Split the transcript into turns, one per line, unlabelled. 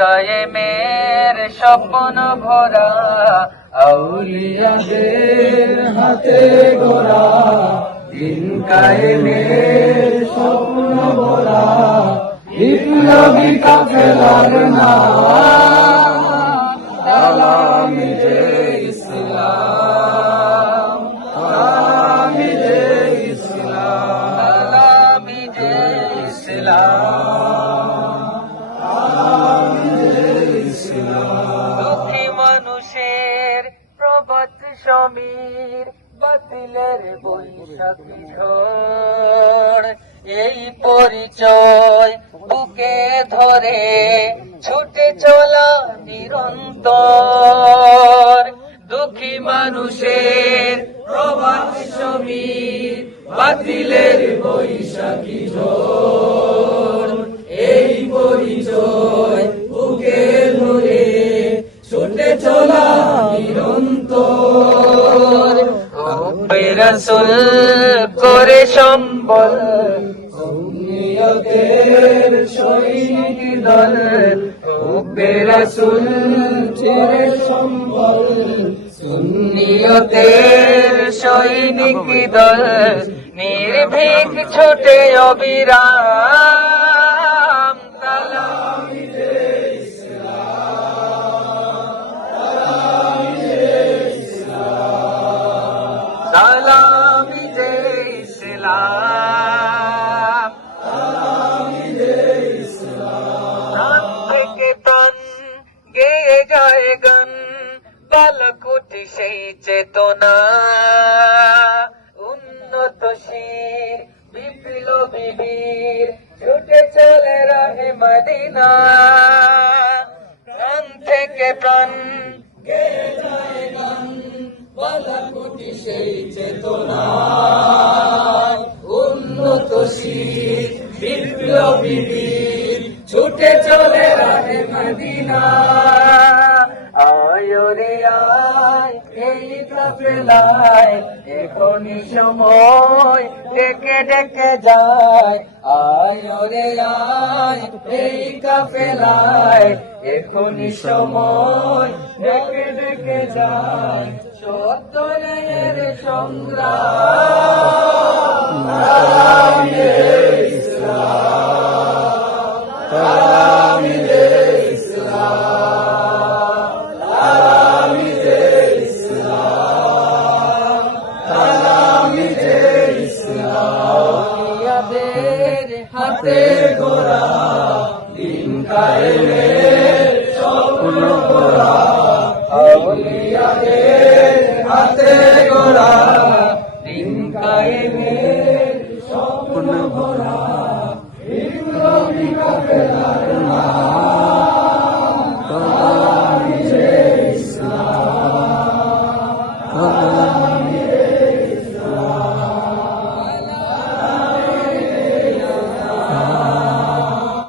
কায়েমের স্বপ্ন ভরা আউলিয়াদের হাতে গোরা দিন কায়েমের স্বপ্ন ভরা বিপ্লবী কাফেলার যে ইসলাম মানুষের প্রবত সমীর, বাতিলের বৈশাখী ঝড়। এই পরিচয় বুকে ধরে ছুটে চলা নিরন্তর। দুঃখী মানুষের প্রবাদ সমীর, বাতিলের বৈশাখী ঝড়। রসুল করে সম্বল। সৈনিক দল হুব্বে রসুল করে সম্বল। সুন্নিয়তের সৈনিক দল, নির্ভীক ছোটে অবিরাম। ইসলাম। তান থেকে তন গেয়ে যায় গান বালকুটি সেই চেতনা। উন্নত শির, বিপ্লবী বীর, ছুটে চলে রাহে মদিনা। প্রাণ থেকে প্রাণ গেয়ে যায় গান বালকুটি সেই চেতনা। ছুটে চলে রাহে মদিনা। আয়রে আয়, এই কাফেলায় এখনই সময়, ডেকে ডেকে যায়। আয়রে আয়, এই কাফেলায় এখনই সময়, ডেকে ডেকে যায়। সত্যের সংগ্রাম হাতে গোরা দিন কায়েমের স্বপ্ন গোরা হাতে গোরা